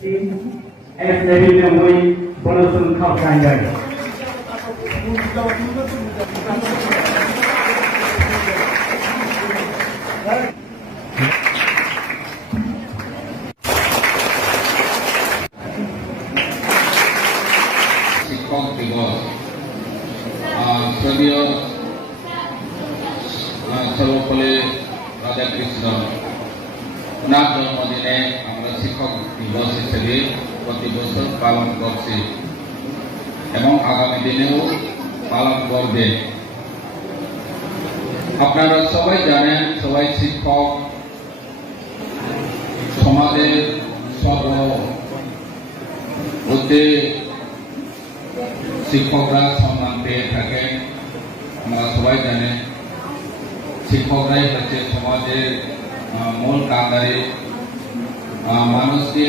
Es lebih muy bonus kau kangen. শিক্ষক দিবস যদিও সর্বপল্লী রাধাকৃষ্ণ ওনার জন্মদিনে আমরা শিক্ষক দিবস হিসেবে প্রতি বছর পালন করছি এবং আগামী দিনেও পালন করবে। আপনারা সবাই জানেন, সবাই শিক্ষক সমাজের সর্বতে শিক্ষকরা সম্মান পেয়ে থাকেন। আমরা সবাই জানেন শিক্ষকরাই হচ্ছে সমাজের মূল কান্ডারি। মানুষকে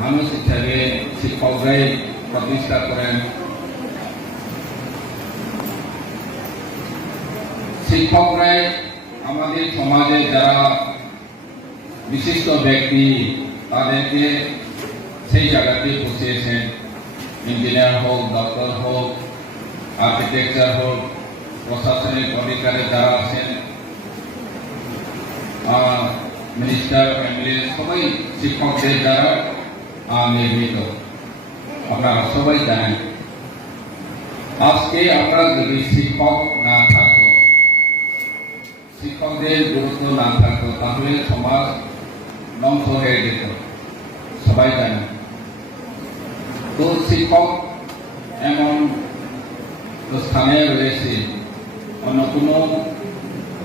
মানুষ হিসাবে শিক্ষকরাই প্রতিষ্ঠা করেন। শিক্ষকরাই আমাদের সমাজে যারা বিশিষ্ট ব্যক্তি তাদেরকে সেই জায়গাতে পৌঁছেছেন। ইঞ্জিনিয়ার হোক, ডক্টর হোক, আর্কিটেকচার হোক, প্রশাসনিক অধিকারে যারা আছেন, মিনিস্টার, এমএলএ, সবাই শিক্ষকদের দ্বারা নির্মিত। আপনারা সবাই জানেন আজকে আমরা যদি শিক্ষক না থাকতো, শিক্ষকদের গুরুত্ব না থাকতো, তাহলে সমাজ ধ্বংস হয়ে যেত। সবাই জানেন তো শিক্ষক এমন স্থানে রয়েছে, অন্য কোনো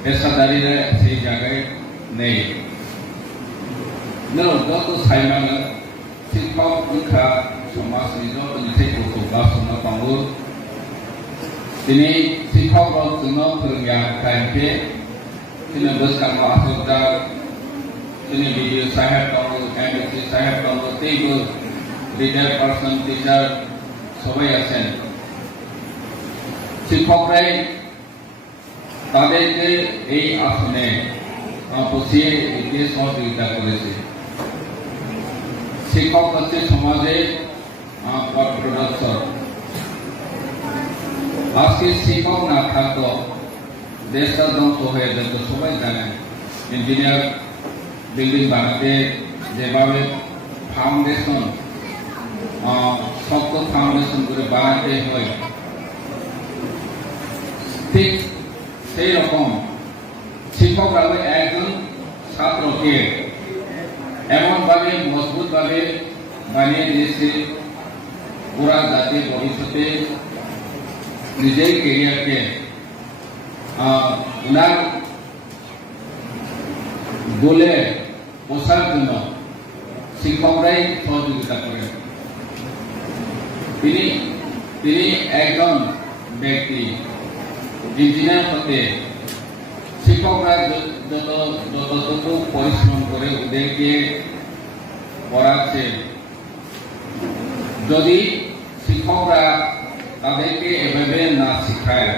পেশাদারিরা সেই জায়গায় নেই। যত সাইমানো শিক্ষক শিক্ষা সমাজ নিজের গাছनो पांगो दिनै शिक्षक जोंनो फोरोंगिया टाइमके दिनै बोसकांगो आसोदा दिनै बिडिओ साहेब दङ, एमएलसी साहेब दङ, तेबो লিডার পার্সন টিচার সবাই আছেন। শিক্ষকরাই তাদেরকে এই আসনে বসিয়ে এতে সহযোগিতা করেছে। শিক্ষক হচ্ছে সমাজের পথ প্রদর্শক। আজকে শিক্ষক না থাকতো দেশটা ধ্বংস হয়ে যেত। সবাই জানেন ইঞ্জিনিয়ার বিল্ডিং বানাতে যেভাবে ফাউন্ডেশন শক্ত ফাউন্ডেশন করে বানাতে হয়, ঠিক সেই রকম শিক্ষকরাও একজন ছাত্রকে এমনভাবে মজবুতভাবে বানিয়ে দিয়েছে ওরা যাতে ভবিষ্যতে নিজের কেরিয়ারকে ওনার গোলে পৌঁছার জন্য শিক্ষকরাই সহযোগিতা করেন। তিনি একজন ব্যক্তি ইঞ্জিনিয়ার হতে শিক্ষকরা যতটুকু পরিশ্রম করে ওদেরকে পড়াচ্ছে, যদি শিক্ষকরা তাদেরকে এভাবে না শিখায়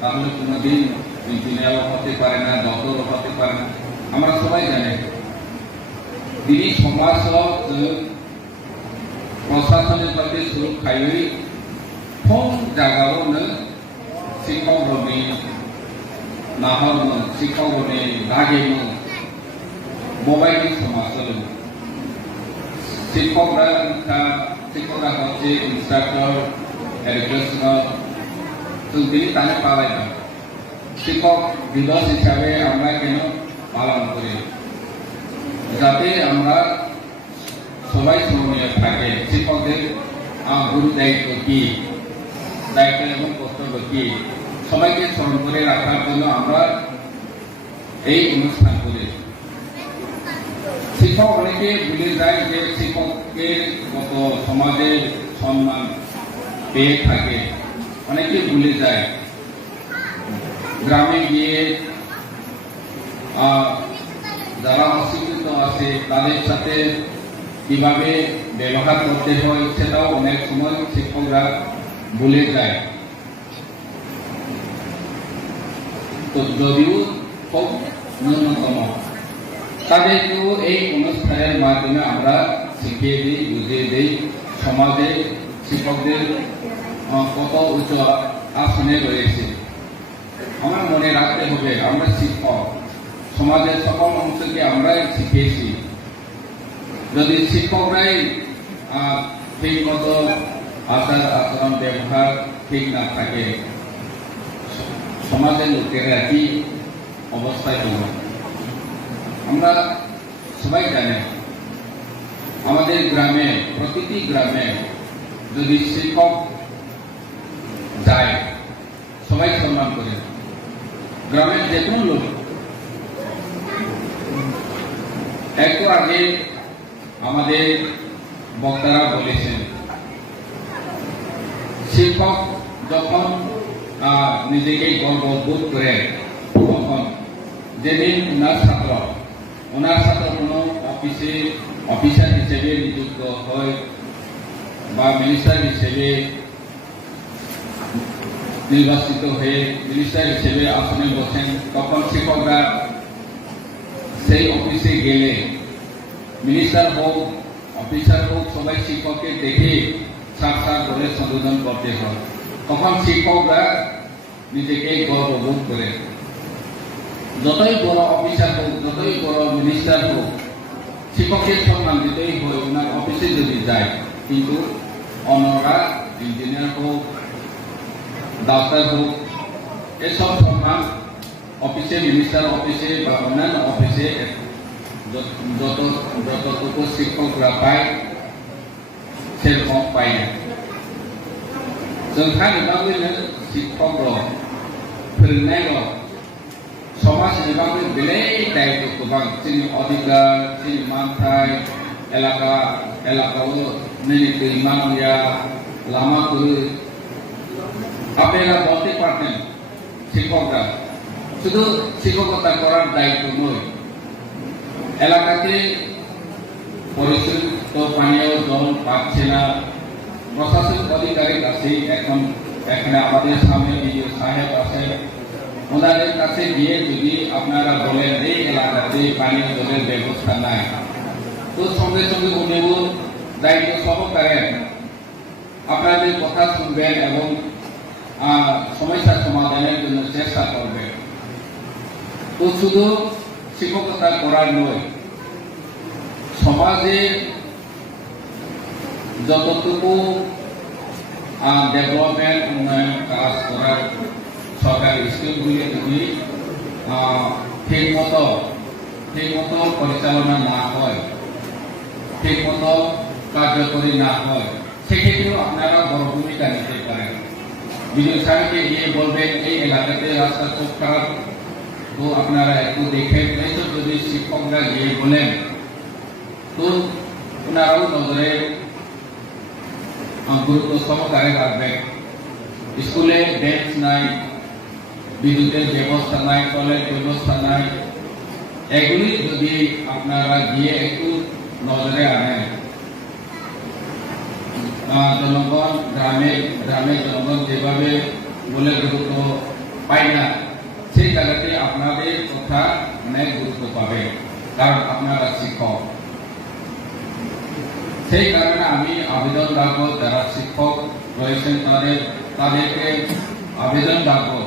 তাহলে কোনোদিন ইঞ্জিনিয়ারও হতে পারে না, ডক্টরও হতে পারে না। আমরা সবাই জানি দিনী সমাজ प्रशासननिफ्राय सुरक्षायै खम जायगायावनो शिक्षकफोरनि नाहरनो, शिक्षकफोरनि नागिरनो मबाइलनि समाजाव शिक्षकरा हচ্ছে ইনস্ট্রাক্টর, এডুকেশনাল। তো তিনি তাহলে পালাই না শিক্ষক দিবস হিসাবে আমরা কেন পালন করি? যাতে আমরা সবাই স্মরণীয় থাকে শিক্ষকদের গুরু দায়িত্ব কি, দায়িত্ব এবং কর্তব্য কি, সবাইকে স্মরণ করে রাখার জন্য আমরা এই অনুষ্ঠান করি। শিক্ষক অনেকে ভুলে যায় যে শিক্ষকের কত সমাজের সম্মান পেয়ে থাকে, অনেকে ভুলে যায়। গ্রামে গিয়ে যারা অশিক্ষিত আছে তাদের সাথে কিভাবে ব্যবহার করতে হয় সেটাও অনেক সময় শিক্ষকরা ভুলে যায়। তো যদিও খুব ন্যূনতম তাদেরকেও এই অনুষ্ঠানের মাধ্যমে আমরা শিখিয়ে দিই, বুঝিয়ে দিই সমাজে শিক্ষকদের কত উচ্চ আসনে রয়েছে। আমার মনে রাখতে হবে আমরা শিক্ষক, সমাজের সকল অংশকে আমরাই শিখিয়েছি। যদি শিক্ষকরাই ঠিক মতো আচার আচরণ ব্যবহার ঠিক না থাকে, সমাজের লোকেরা কি অবস্থায় হবে? আমরা সবাই জানি আমাদের গ্রামে, প্রতিটি গ্রামে যদি শিক্ষক যায় সবাই সম্মান করে। গ্রামের যে কোনো লোক, একটু আগে আমাদের বক্তারা বলেছেন শিক্ষক যখন নিজেকে গর্ববোধ করে তখন যেদিন ওনার ছাত্র কোনো অফিসার হিসেবে নিযুক্ত হয় বা মিনিস্টার হিসেবে নির্বাচিত হয়ে মিনিস্টার হিসেবে আসনে বসেন, তখন শিক্ষকরা সেই অফিসে গেলে মিনিস্টার হোক অফিসার হোক সবাই শিক্ষককে দেখে সাক্ষাৎ করে সম্বোধন করতে হয়। তখন শিক্ষকরা নিজেকে গর্ববোধ করে। যতই বড় অফিসার হোক, যতই বড় মিনিস্টার হোক, শিক্ষকের সম্মান দিতেই হয় ওনার অফিসে যদি যায়। কিন্তু অন্যরা ইঞ্জিনিয়ার হোক, ডাক্তার হোক, এসব সম্মান অফিসে, মিনিস্টার অফিসে বা অন্যান্য অফিসে যতটুকু শিক্ষকরা পায় সেরকম পায় না। শিক্ষক फोरोंनाय समाज एबा बेले दायित्व गोबां जोंनि अधिकार, जोंनि मानथाय, एलाकायाव नैबे दैमा गैया, लामा गैया। আপনারা বলতে পারতেন শিক্ষকরা শুধু শিক্ষকতা করার দায়িত্ব নয়, এলাকাতে পরিশুদ্ধ পানীয় জল পাচ্ছে না, প্রশাসনিক অধিকারীর কাছে এখন এখানে আমাদের সামনে বিডিও সাহেব আছে, ওনাদের কাছে গিয়ে যদি আপনারা বলেন এই এলাকাতে পানীয় জলের ব্যবস্থা নাই, তো সঙ্গে সঙ্গে উনিও দায়িত্ব সহকারে আপনাদের কথা শুনবেন এবং সমস্যা সমাধানের জন্য চেষ্টা করবেন। তো শুধু শিক্ষকতা করার নয়, সমাজে যতটুকু ডেভেলপমেন্ট উন্নয়ন কাজ করার সরকারি স্কিমগুলি যদি ঠিক মতো পরিচালনা না হয়, ঠিক মতো কার্যকরী না হয়, সেক্ষেত্রেও আপনারা বড় ভূমিকা নিতে পারেন। বিডিও সাহেবকে গিয়ে বলবেন এই এলাকাতে রাস্তা খুব খারাপ, তো আপনারা একটু দেখেন। এইসব যদি শিক্ষকরা গিয়ে বলেন তো ওনারাও নজরে গুরুত্ব সহকারে রাখবেন। স্কুলে বেঞ্চ নাই, বিদ্যুতের ব্যবস্থা নাই, টয়লেট ব্যবস্থা নাই, এগুলি যদি আপনারা গিয়ে একটু নজরে আনেন, জনগণ গ্রামে জনগণ যেভাবে বলে গুরুত্ব পায় না, সেই জায়গাতে আপনাদের কথা অনেক গুরুত্ব পাবে, কারণ আপনারা শিক্ষক। সেই কারণে আমি আবেদন রাখবো যারা শিক্ষক রয়েছেন তাদেরকে আবেদন রাখবো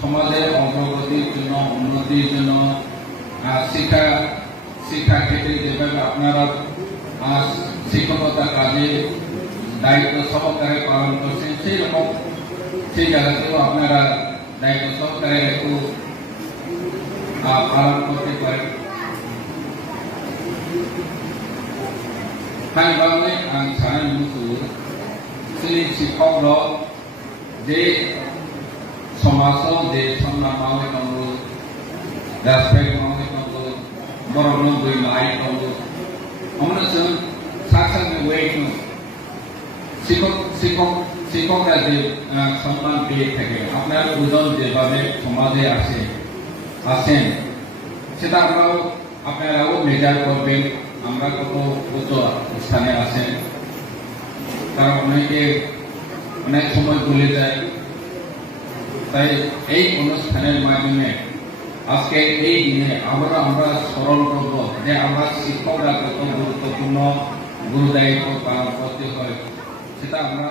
সমাজের অগ্রগতির জন্য, উন্নতির জন্য, শিক্ষা ক্ষেত্রে যেভাবে আপনারা শিক্ষকতা কাজে দায়িত্ব সহকারে পালন করছেন, সেই রকম সেই জায়গাতেও আপনারা দায়িত্ব সহকারে একটু পালন করতে পারেন। Kailangan ang saran musuh sini sikaplo je samaso je samna mawe kamu respect mawe kamu borong bui mai kamu amna sun saksan me wait nu sikap na je samman দিয়ে থাকে আপনার উদাহরণ যেভাবে সমাজে আসেন সেটা আপনারাও মেজার করবেন। আমরা কত উচ্চ স্থানে আছেন, কারণ অনেক সময় ভুলে যায়। তাই এই অনুষ্ঠানের মাধ্যমে আজকে এই দিনে আমরা স্মরণ করব যে আমরা শিক্ষকরা কত গুরুত্বপূর্ণ, গুরু দায়িত্ব পালন করতে হয় সেটা আমরা